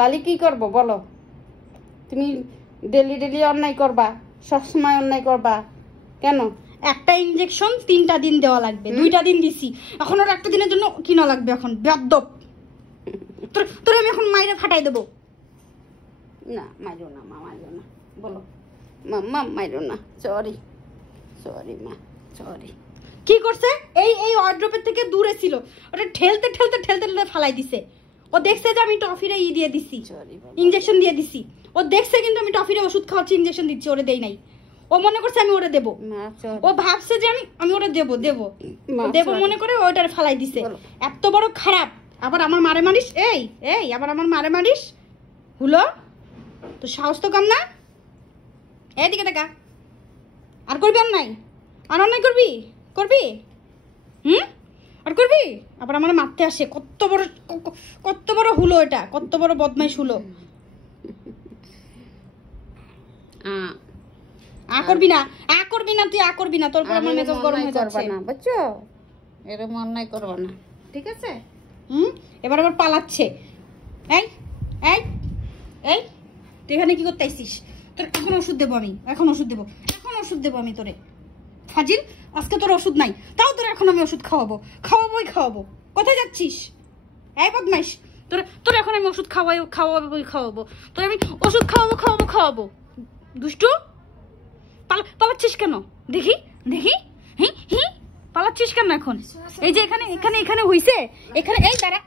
লালি কি করব বলো? তুমি ডেলি ডেলি অন্যায় করবা, সবসময় অন্যায় করবা কেন? একটা ইনজেকশন 3টা দিন দেওয়া লাগবে, 2টা দিন দিছি, এখন আর একটা দিনের জন্য কিনা লাগবে। এখন বেয়াদব, তোর আমি এখন মাইরে ফাটাই দেবো। না মাইরো না মা, মাইরো না, বলো মা মাইরো না, সরি সরি মা, সরি। কি করছে? এই ওয়ার্ড্রপের থেকে দূরে ছিল, ওটা ঠেলতে ঠেলতে ঠেলতে ঠেলতে ফালাই দিছে। ও দেখছে যে আমি টফিরে দিয়ে দিছি, ইনজেকশন দিয়ে দিছি। ও দেখছে কিন্তু আমি টফিরে ওষুধ খাওয়াচ্ছি, ইনজেকশন দিচ্ছি, ওরে দেই নাই। ও মনে করছে আমি ওরে দেবো, ও ভাবছে যে আমি ওরে দেবো দেবো দেবো মনে করে ওইটারে ফালাই দিছে। এত বড় খারাপ, আবার আমার মারে মারিস। এই আবার আমার মারে মারিস হলো? তো সাহস তো কম না? এইদিকে দেখা। আর করবি অন্যায়? আর অন্যায় করবি? আর করবি? আবার আমার মারতে আসে। কত বড় হুলো এটা, কত বড় বদমাইশ হুলো। করবি না, তুই করবি না, তোর পর আমার মেজাজ গরম হয়ে যাচ্ছে না, বুঝছো? এরকম অন্যায় করবা না, ঠিক আছে? এবার আবার পালাচ্ছে। এই তুই এখানে কি করতে আইছিস? তোর এখন ওষুধ দেবো আমি, এখন ওষুধ দেবো আমি তোরে। ফাজিল, আজকে তোর ওষুধ নাই, তাও তোর এখন আমি ওষুধ খাওয়াবো। কোথায় যাচ্ছিস? এই বদমাইশ, তোর এখন আমি ওষুধ খাওয়াবো। তোর আমি ওষুধ খাওয়াবো। দুষ্টু, পালাচ্ছিস কেন? দেখি পালাচ্ছিস কেন এখন? এই যে এখানে হইছে, এখানে এই দাঁড়া।